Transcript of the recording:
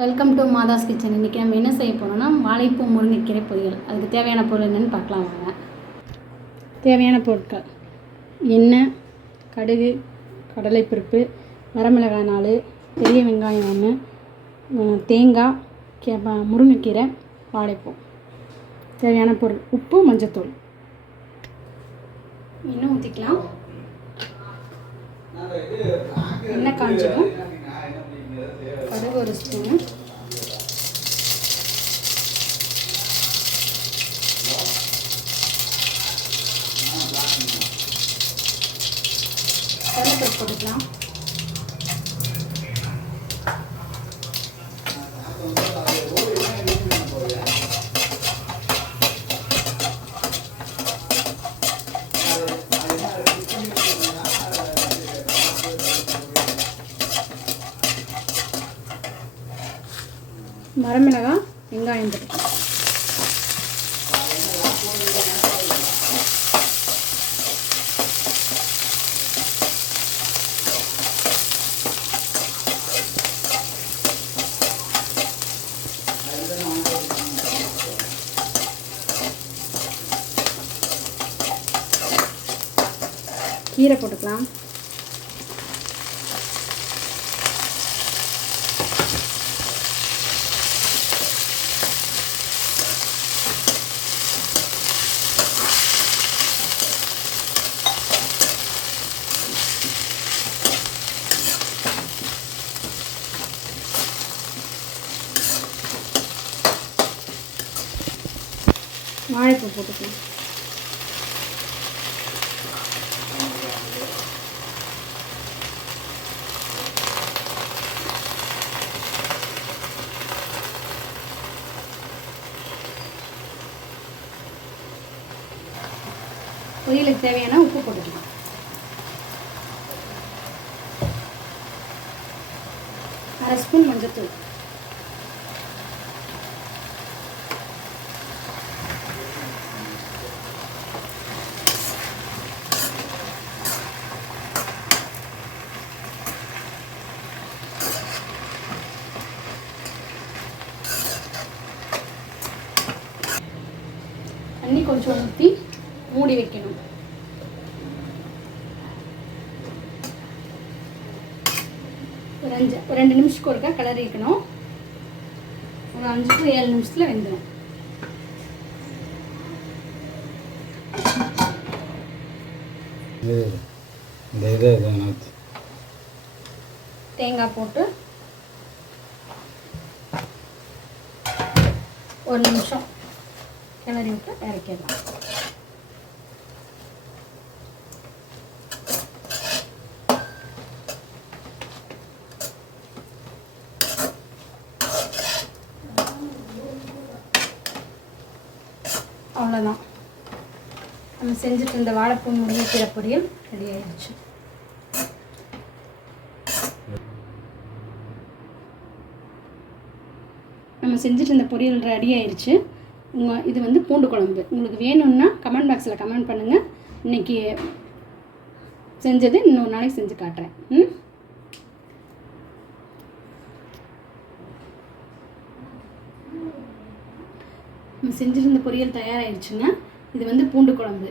Welcome to மாதாஸ் kitchen. இன்றைக்கி நம்ம என்ன செய்ய போகிறோம்னா வாழைப்பூ முருங்கைக்கீரை பொரியல். அதுக்கு தேவையான பொருள் என்னென்னு பார்க்கலாம் வாங்க. தேவையான பொருட்கள்: எண்ணெய், கடுகு, கடலைப்பருப்பு, வரமிளகாய் 4, பெரிய வெங்காயம் 1, தேங்காய், முருங்கைக்கீரை, வாழைப்பூ. தேவையான பொருள்: உப்பு, மஞ்சத்தூள். எண்ணெய் ஊற்றிக்கலாம். எண்ணெய் காஞ்சிடும். கடுகு 1 ஸ்பூனு, கடலைப்பருப்பு போட்டுக்கலாம். வரமிளகாய், வெங்காயம் போட்டுக்கலாம். கீரை போட்டுக்கலாம். வாழைப்பூ போட்டுக்கலாம். பொரியலுக்கு தேவையான உப்பு போட்டுக்கலாம். அரை ஸ்பூன் மஞ்சத்தூள், தண்ணி கொஞ்சம் ஊற்றி மூடி வைக்கணும். ஒரு 2 நிமிஷத்துக்கு ஒருக்கா கிளறி வைக்கணும். ஒரு 5 to 7 நிமிஷத்தில் வெந்துடும். தேங்காய் போட்டு 1 நிமிஷம் கிளறி விட்டு இறக்கிடலாம். அவ்வளோதான், நம்ம செஞ்சுட்டு இருந்த வாழைப்பூ முருங்கைக்கீரை பொரியல் ரெடி ஆயிடுச்சு. நம்ம செஞ்சுட்டு இருந்த பொரியல் ரெடி ஆயிடுச்சு. இது வந்து பூண்டு குழம்பு. உங்களுக்கு வேணும்னா கமெண்ட் பாக்ஸில் கமெண்ட் பண்ணுங்கள். இன்றைக்கி செஞ்சது இன்னொரு நாளைக்கு செஞ்சு காட்டுறேன். நம்ம செஞ்சுருந்த பொரியல் தயாராகிடுச்சுங்க. இது வந்து பூண்டு குழம்பு.